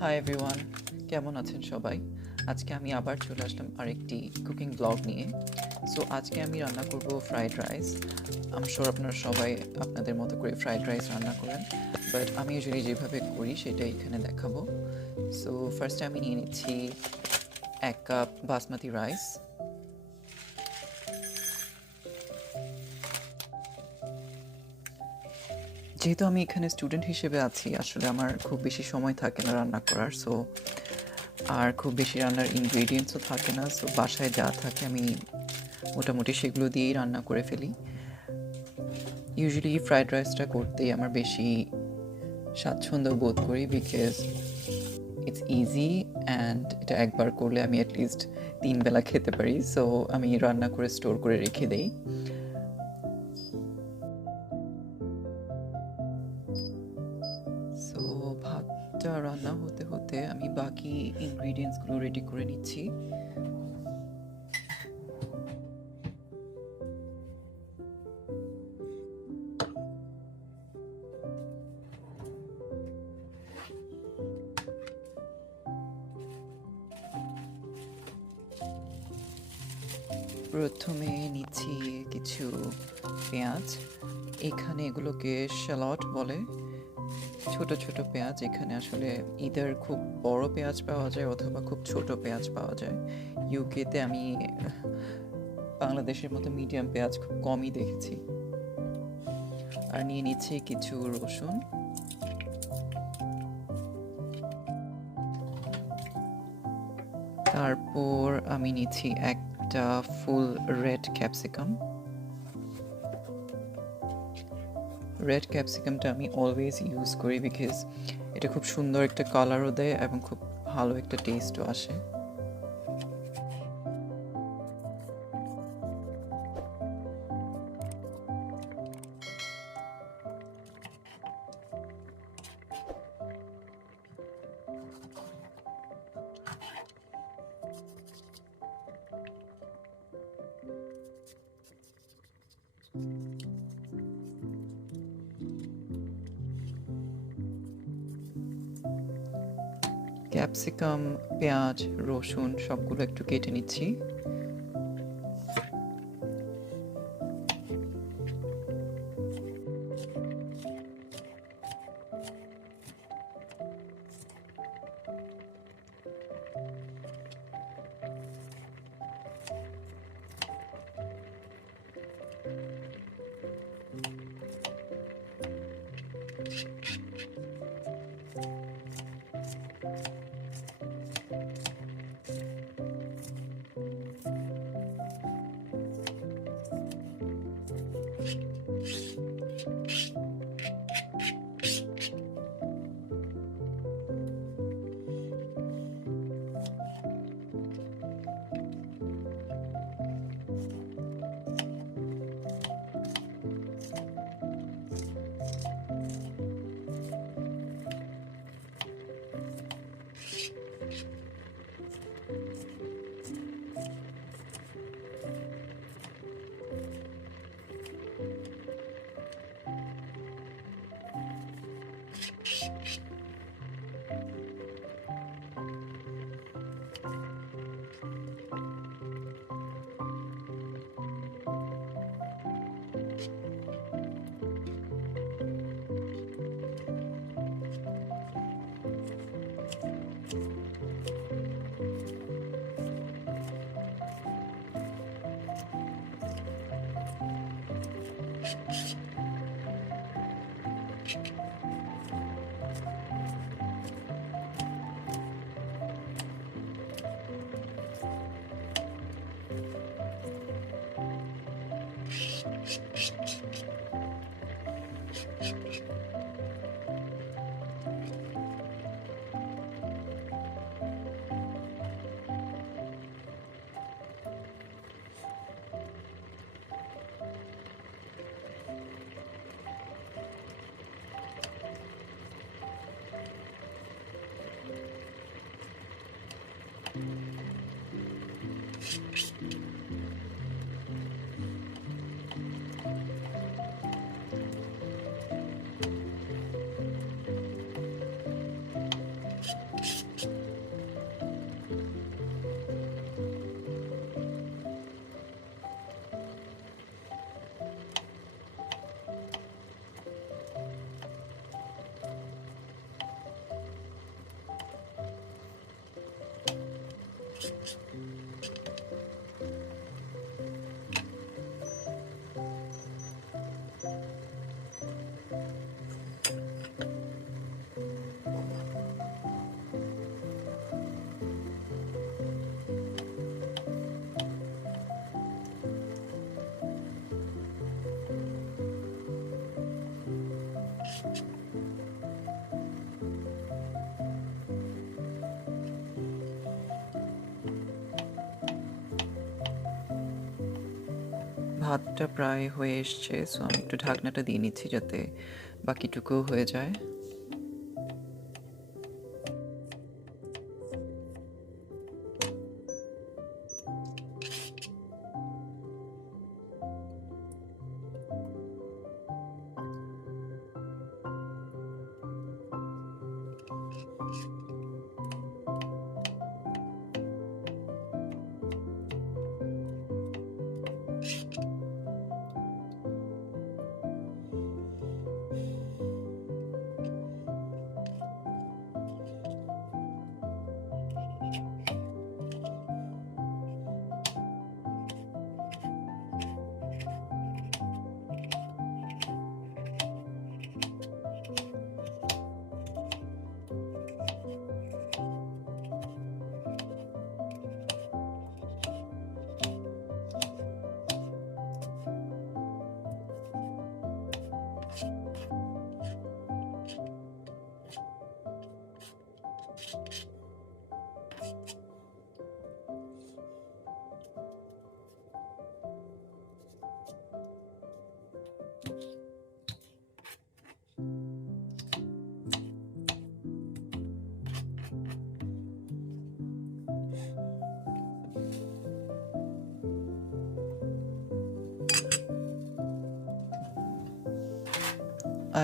Hi everyone, কেমন আছেন সবাই? আজকে আমি আবার চলে আসলাম আরেকটি কুকিং ব্লগ নিয়ে। সো আজকে আমি রান্না করব ফ্রাইড রাইস। আমি শিওর আপনারা সবাই আপনাদের মতো করে ফ্রাইড রাইস রান্না করেন, বাট আমি ইউজুয়ালি যেভাবে করি সেটাই এখানে দেখাবো। সো ফার্স্টে আমি নিয়ে নিচ্ছি 1 কাপ বাসমতি রাইস। যেহেতু আমি এখানে স্টুডেন্ট হিসেবে আছি, আসলে আমার খুব বেশি সময় থাকে না রান্না করার, সো আর খুব বেশি রান্নার ইনগ্রেডিয়েন্টসও থাকে না। সো বাসায় যা থাকে আমি মোটামুটি সেগুলো দিয়েই রান্না করে ফেলি। ইউজুয়ালি ফ্রাইড রাইসটা করতেই আমার বেশি স্বাচ্ছন্দ্য বোধ করি, বিকজ ইটস ইজি অ্যান্ড এটা একবার করলে আমি অ্যাটলিস্ট 3 বেলা খেতে পারি। সো আমি রান্না করে স্টোর করে রেখে দেই। সো ভাতটা রান্না হতে হতে আমি বাকি ইনগ্রিডিয়েন্টসগুলো রেডি করে নিচ্ছি। প্রথমে নিচ্ছি কিছু পেঁয়াজ। এখানে এগুলোকে শ্যালট বলে, ছোট ছোট পেঁয়াজ। এখানে আসলে ইদার খুব বড় পেঁয়াজ পাওয়া যায় অথবা খুব ছোট পেঁয়াজ পাওয়া যায়। ইউকেতে আমি বাংলাদেশের মতো মিডিয়াম পেঁয়াজ খুব কমই দেখেছি। আর নিয়ে নিচ্ছি কিছু রসুন, তারপর আমি নিচ্ছি একটা ফুল রেড ক্যাপসিকাম। রেড ক্যাপসিকামটা আমি অলওয়েজ ইউজ করি, বিকজ এটা খুব সুন্দর একটা কালারও দেয় এবং খুব ভালো একটা টেস্টও আসে। ক্যাপসিকাম, পেঁয়াজ, রসুন সবগুলো একটু কেটে নিচ্ছি। ভাতটা প্রায় হয়ে এসছে, সো আমি একটু ঢাকনাটা দিয়ে নিচ্ছি যাতে বাকিটুকুও হয়ে যায়।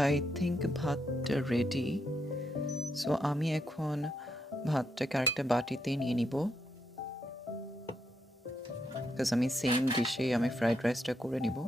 আই থিঙ্ক ভাতটা রেডি। সো আমি এখন ভাতটাকে আরেকটা বাটিতে নিয়ে নিব, বিকজ আমি সেম ডিশেই আমি ফ্রাইড রাইসটা করে নিব।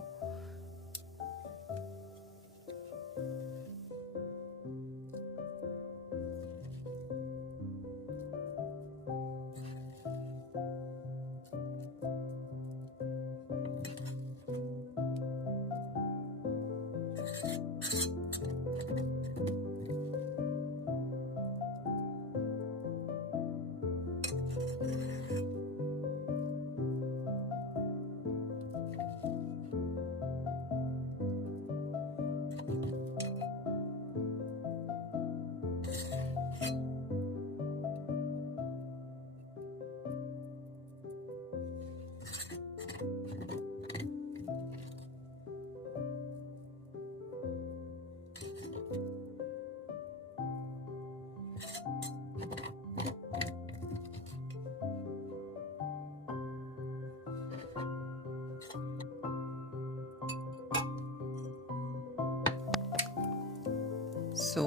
সো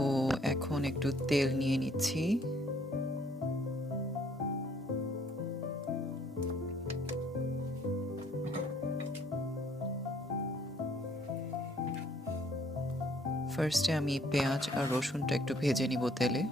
এখন একটু তেল নিয়ে নিচ্ছি। ফার্স্টে আমি পেঁয়াজ আর রসুনটা একটু ভেজে নিব তেলে।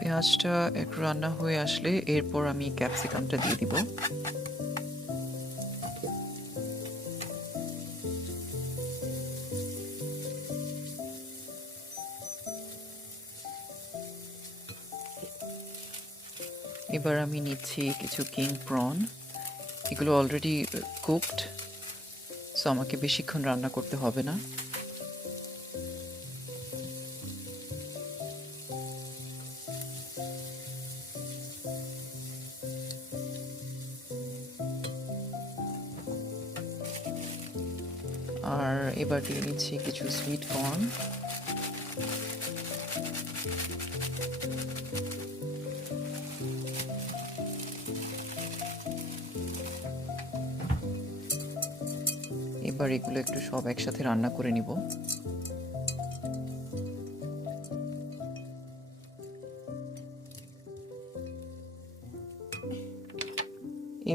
পেঁয়াজটা একটু রান্না হয়ে আসলে এরপর আমি ক্যাপসিকামটা দিয়ে দিব। এবার আমি নিচ্ছি কিছু কিং প্রন। এগুলো অলরেডি কুকড, সো আমাকে বেশিক্ষণ রান্না করতে হবে না। আর এবার দিয়ে দিচ্ছি কিছু সুইট কর্ন। এবার এগুলো একটু সব একসাথে রান্না করে নিব।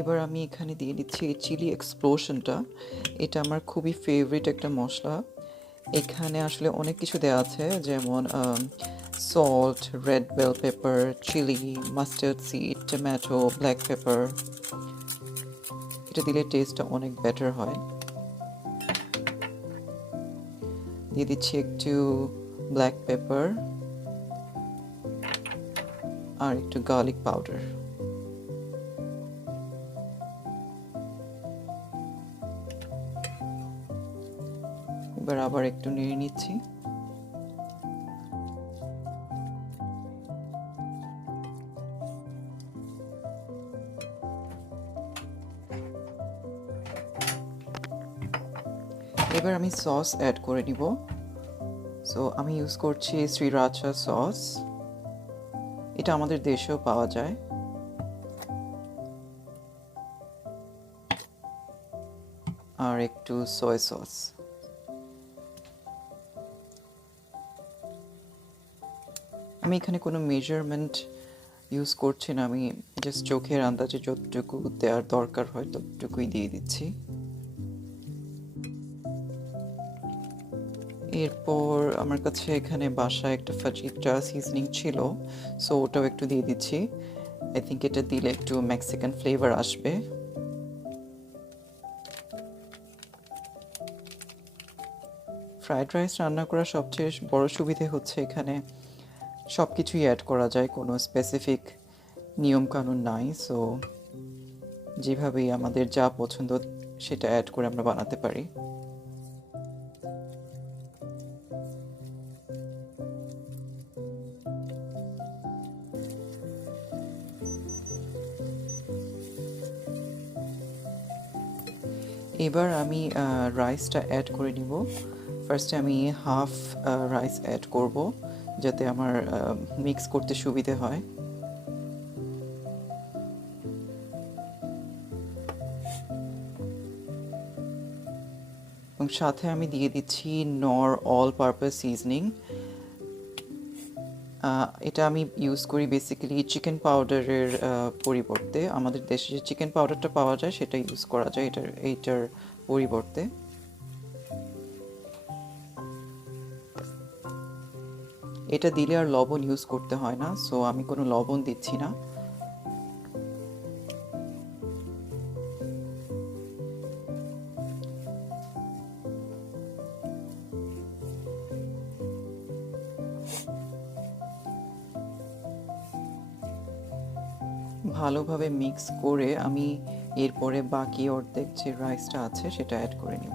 এবার আমি এখানে দিয়ে দিচ্ছি চিলি এক্সপ্লোশনটা। এটা আমার খুবই ফেভারিট একটা মশলা। এখানে আসলে অনেক কিছু দেওয়া আছে, যেমন salt, red bell pepper, chilli, mustard seed, tomato, black pepper. এটা দিলে টেস্টটা অনেক বেটার হয়। দিয়ে দিচ্ছি একটু ব্ল্যাক পেপার আর একটু গার্লিক পাউডার। এবার আবার একটু নেড়ে নিচ্ছি। এবার আমি সস অ্যাড করে নিব। সো আমি ইউজ করছি শ্রীরাচা সস। এটা আমাদের দেশেও পাওয়া যায়। আর একটু সয়া সস। আমি এখানে কোনো মেজারমেন্ট ইউজ করছি না, আমি জাস্ট চোখের আন্দাজে যতটুকু দেওয়ার দরকার হয় ততটুকুই দিয়ে দিচ্ছি। এরপর আমার কাছে এখানে বাসায় একটা ফাজিটা সিজনিং ছিল, সো ওটাও একটু দিয়ে দিচ্ছি। আই থিঙ্ক এটা দিলে একটু মেক্সিকান ফ্লেভার আসবে। ফ্রাইড রাইস রান্না করার সবচেয়ে বড় সুবিধে হচ্ছে এখানে সব কিছুই অ্যাড করা যায়, কোনো স্পেসিফিক নিয়মকানুন নাই। সো যেভাবেই আমাদের যা পছন্দ সেটা অ্যাড করে আমরা বানাতে পারি। এবার আমি রাইসটা অ্যাড করে নিব। ফার্স্টে আমি হাফ রাইস অ্যাড করব, যাতে আমার মিক্স করতে সুবিধে হয়। এবং সাথে আমি দিয়ে দিচ্ছি নর অল পারপাস সিজনিং। এটা আমি ইউজ করি বেসিক্যালি চিকেন পাউডারের পরিবর্তে। আমাদের দেশে যে চিকেন পাউডারটা পাওয়া যায় সেটা ইউজ করা যায় এইটার পরিবর্তে। এটা দিলে আর লবণ ইউজ করতে হয় না, সো আমি কোনো লবণ দিচ্ছি না। ভালোভাবে মিক্স করে আমি এরপরে বাকি অর্ধেক যে রাইসটা আছে সেটা অ্যাড করে নিব।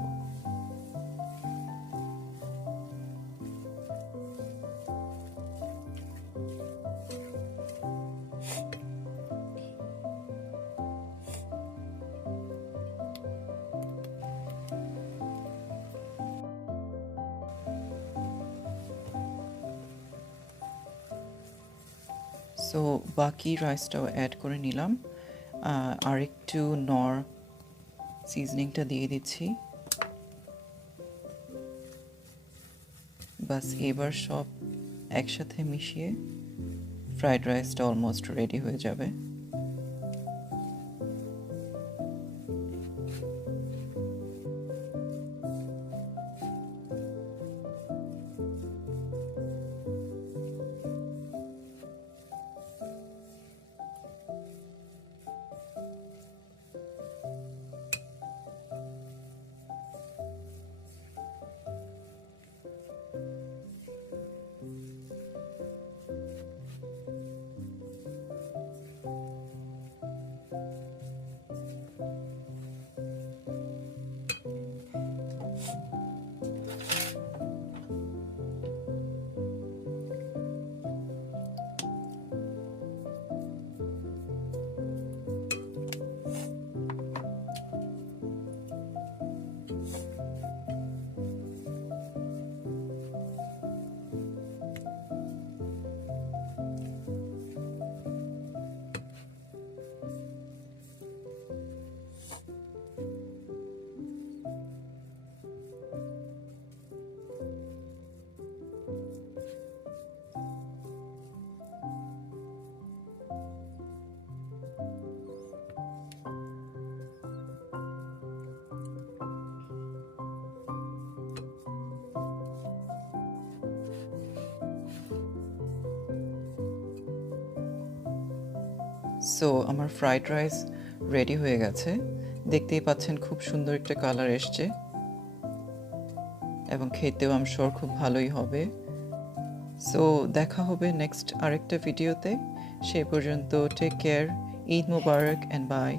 সো বাকি রাইসটাও অ্যাড করে নিলাম। আর একটু নর সিজনিংটা দিয়ে দিচ্ছি। বাস এবার সব একসাথে মিশিয়ে ফ্রাইড রাইসটা অলমোস্ট রেডি হয়ে যাবে। সো আমার ফ্রাইড রাইস রেডি হয়ে গেছে, দেখতেই পাচ্ছেন খুব সুন্দর একটা কালার এসছে এবং খেতেও আমি শিওর খুব ভালোই হবে। সো দেখা হবে নেক্সট আরেকটা ভিডিওতে, সেই পর্যন্ত take care, Eid Mubarak and by.